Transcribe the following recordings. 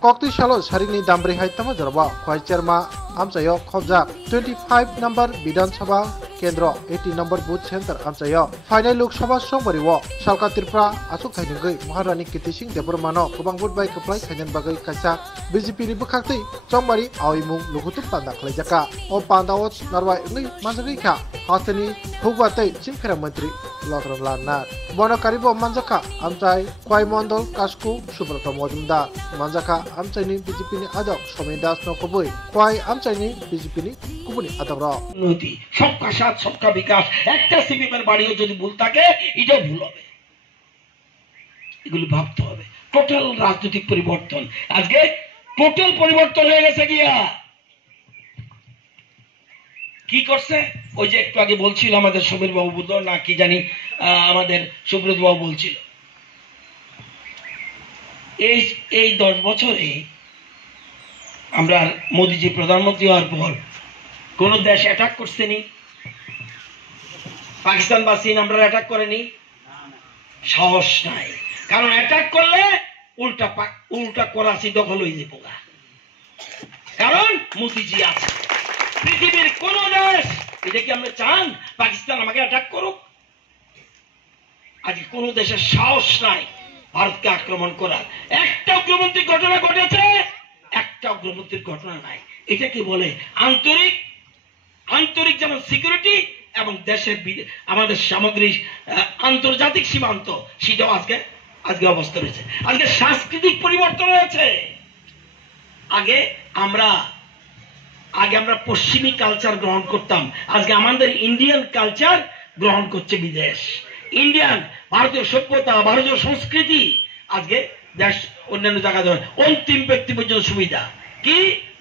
Kokti Shalo Sharini Dambri Haitama Jarba, Kwaicherma Amsayo Khobjak, 25 number Bidan Sabha Kendro, 80 number booth center Amsayo, Final Lok Sabha Sombariwo, Shalka Tirpra, Asuk Hainungi, Maharani Kitising, Debormano, Kubang Wood by Kaplai, Kanyan Bagai Kacha, BJP Ribukakti, Sombari, Awimu, Lukutu Panda Klejaka, O Pandawat, Narwai, Mazarika, Hatani, Hugwate, Chimkara Mantri, Lotron Lana, Bono Karibo Manzaka, Amsai, Kwai Mondol, Kasku, Subrata Modunda, Manzaka, Amsaini, BJP Adok, Somindas Nokobui, Kwai Amsaini, BJP Kubuni Adoro. Noti, Shopka Shat, Shopka Vikas, একটা সিপিএমের বাড়িও যদি ভুল থাকে এটাও ভুল হবে, এগুলো ভাবতে হবে। টোটাল রাজনৈতিক পরিবর্তন আজকে টোটাল পরিবর্তন হয়ে গেছে গিয়া কি করছে ওই যে একটু আগে বলছিল আমাদের সমীর বাবু বুদ্ধ না কি জানি আমাদের সুব্রত বাবু বলছিল এই 10 বছরে আমরা মোদিজি প্রধানমন্ত্রী হওয়ার পর কোন দেশ অ্যাটাক করছেনি পাকিস্তান বা চীন আমরা অ্যাটাক করেনি সাহস নাই কারণ অ্যাটাক করলে উল্টা করাচি দখল হয়ে যাবে কারণ মোদিজি আছে পৃথিবীর কোন দেশ এটা কি আমরা চান পাকিস্তান আমাকে অ্যাটাক করুক আজকে কোন দেশের সাহস নাই ভারতকে আক্রমণ করার একটা অগ্রগতির ঘটনা ঘটেছে একটা অগ্রগতির ঘটনা নাই এটা কি বলে আন্তরিক যেমন সিকিউরিটি এবং দেশের আমাদের সামগ্রিক আন্তর্জাতিক সীমান্ত সেটাও আজকে অবস্থা রয়েছে আজকে সাংস্কৃতিক পরিবর্তন হয়েছে আগে আমরা পশ্চিমী কালচার গ্রহণ করতাম আজকে আমাদের ইন্ডিয়ান কালচার গ্রহণ করছে বিদেশ ইন্ডিয়ান ভারতীয় সভ্যতা ভারতীয় সংস্কৃতি আজকে দেশ অন্যান্য জায়গা ধরে অন্তিম ব্যক্তি পর্যন্ত সুবিধা কি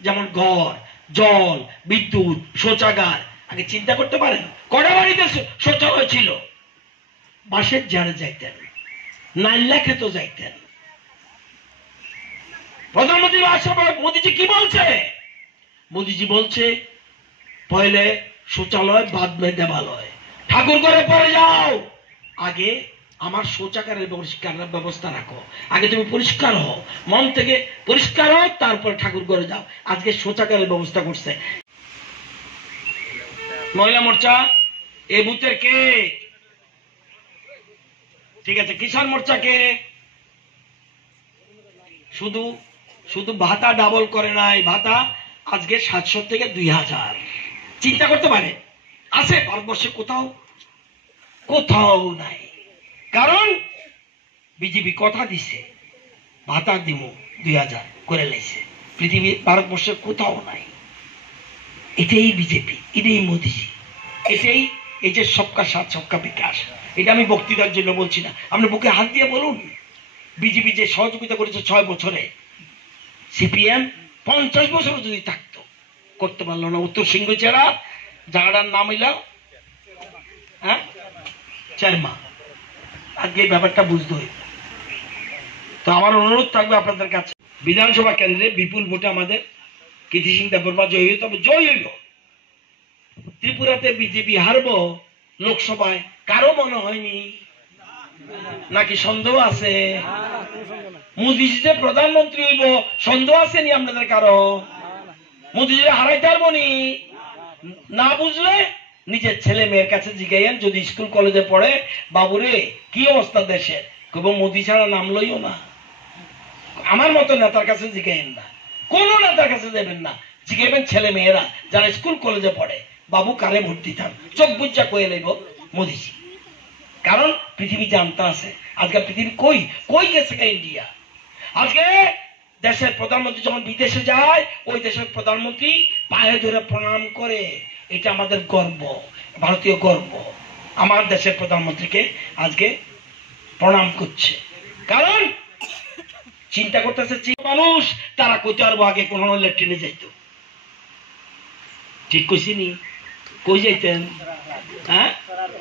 যেমন ঘর জল বিদ্যুৎ শৌচাগার আগে চিন্তা করতে পারেন কড়া বাড়িতে শৌচালয় ছিল বাসের জারে যাইতেন নাইল্লা খেতে যাইতেন প্রধানমন্ত্রী মোদিজি কি বলছে মোদিজি বলছে পয়লে শৌচালয় বাদ মে দেবালয় ঠাকুর ঘরে পড়ে যাও আগে আমার শৌচাগারের ব্যবস্থা রাখো আগে তুমি পরিষ্কার হও মন থেকে পরিষ্কার হও তারপর ঠাকুর ঘরে যাও আজকে শৌচাগারের ব্যবস্থা করছে মহিলা মোর্চা এই বুথের কে ঠিক আছে কিষাণ মোর্চা কে শুধু ভাতা ডাবল করে নাই ভাতা আজকে 700 থেকে 2000 চিন্তা করতে পারে আছে ভারতবর্ষে কোথাও নাই কারণ বিজেপি কথা দিছে ভাতা দিব 2000 করে লাইছে পৃথিবী ভারতবর্ষে কোথাও নাই এটাই বিজেপি এটাই মোদিজি এটাই এই যে সবকা সাথ সবকা বিকাশ এটা আমি বক্তৃতার জন্য বলছি না আপনি বুকে হাত দিয়ে বলুন বিজেপি যে সহযোগিতা করেছে 6 বছরে সিপিএম 50 বছর যদি থাকতো করতে পারলো না উত্তর সিংহচেরা জায়গাটার নাম হইল হ্যাঁ চারমা আজকে এই ব্যাপারটা বুঝতে হইব তো আমার অনুরোধ থাকবে আপনাদের কাছে বিধানসভা কেন্দ্রে বিপুল ভোটে আমাদের কীর্তি সিং দেববর্মা জয়ী হইল তবে জয় হইল ত্রিপুরাতে বিজেপি হারবো লোকসভায় কারো মনে হয়নি নাকি সন্দেহ আছে মোদিজি যে প্রধানমন্ত্রী হইব সন্দেহ আসেনি আপনাদের কারো মোদিজি হারাইতে পারবো নি না বুঝলে নিজের ছেলে মেয়ের কাছে জিজ্ঞাইন যদি স্কুল কলেজে পড়ে বাবুরে কি অবস্থা দেশের এবং মোদি ছাড়া নাম লইও না আমার মতো নেতার কাছে জিজ্ঞাইন না কোন নেতার কাছে যাবেন না জিজ্ঞাইবেন ছেলে মেয়েরা যারা স্কুল কলেজে পড়ে বাবু কারে ভোট দিতাম চোখ বুঝা কয়ে লইব মোদিজি কারণ পৃথিবী জানতে আছে আজকে পৃথিবী কই গেছে ইন্ডিয়া আজকে দেশের প্রধানমন্ত্রী যখন বিদেশে যায় ওই দেশের প্রধানমন্ত্রী পায়ে ধরে প্রণাম করে এটা আমাদের গর্ব ভারতীয় গর্ব আমার দেশের প্রধানমন্ত্রীকে আজকে প্রণাম করছে কারণ চিন্তা করতেছে মানুষ তারা কইতে পারবো আগে কোন লেট্রিনে যাইতো ঠিক কইছিনি কই যাইতেন হ্যাঁ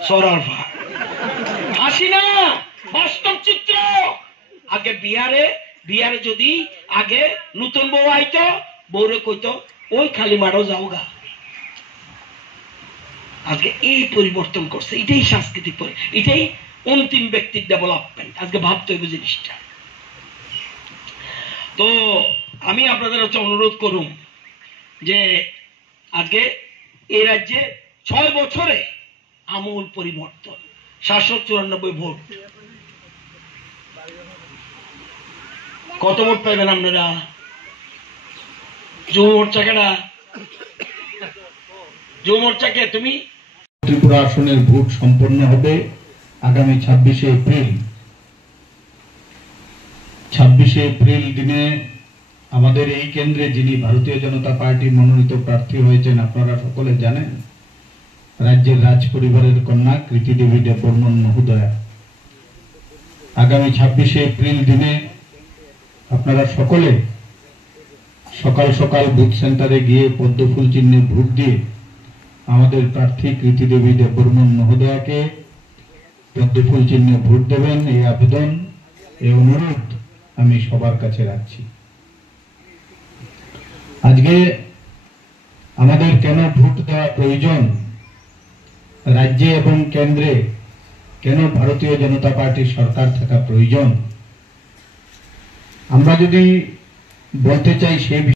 সরার ভার আসি না বাস্তব চিত্র আগে বিহারে যদি আগে নতুন বউ আইতো বউরে কইতো ওই খালি মারো যাও গা আজকে এই পরিবর্তন করছে এটাই সাংস্কৃতিক এটাই অন্তিম ব্যক্তির ডেভেলপমেন্ট আজকে ভাবতে হইব জিনিসটা তো আমি আপনাদের হচ্ছে অনুরোধ করুম যে আজকে এই রাজ্যে 6 বছরে আমূল পরিবর্তন, 794 ভোট। কত ভোট পাইবেন আপনারা? যুব মোর্চা কেডা? যুব মোর্চা কে? তুমি? ত্রিপুরা আসনের ভোট সম্পন্ন হবে আগামী 26শে এপ্রিল। 26শে এপ্রিল দিনে আমাদের এই কেন্দ্রে যিনি ভারতীয় জনতা পার্টির মনোনীত প্রার্থী হয়েছেন আপনারা সকলে জানেন, রাজ্যের রাজ পরিবারের কন্যা কৃতি দেবী দেববর্মন মহোদয়া। আগামী 26শে এপ্রিল দিনে আপনারা সকলে সকাল সকাল বুথ সেন্টারে গিয়ে পদ্মফুল চিহ্নে ভোট দিয়ে আমাদের প্রার্থী কৃতি দেবী দেববর্মন মহোদয়াকে পদ্মফুল চিহ্নে ভোট দেবেন, এই আবেদন, এই অনুরোধ আমি সবার কাছে রাখছি। আজকে আমাদের কেন ভোট দেওয়া প্রয়োজন, রাজ্যে এবং কেন্দ্রে কেন ভারতীয় জনতা পার্টির সরকার থাকা প্রয়োজন, আমরা যদি বলতে চাই সেই